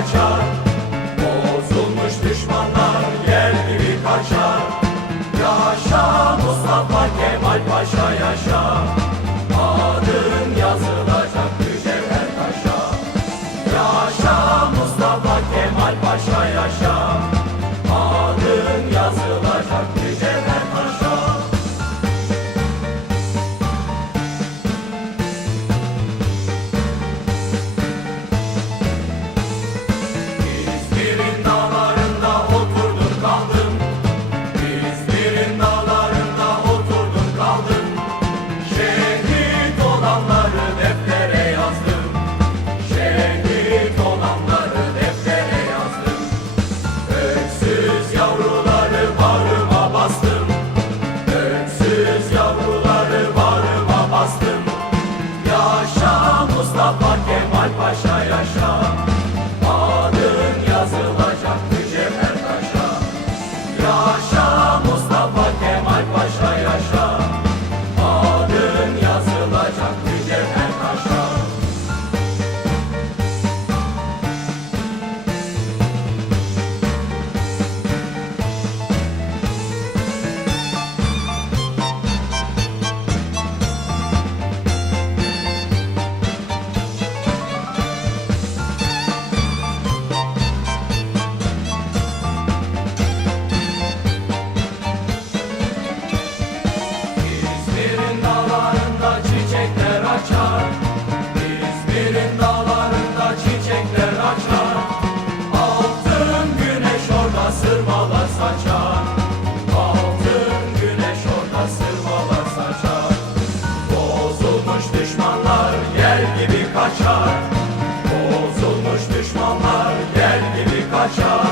kaçar Bozulmuş düşmanlar yer gibi kaçar Yaşa Mustafa Kemal Paşa yaşa Adın yazılacak mücevher taşa Yaşa Mustafa Kemal Paşa yaşa yaşa joy.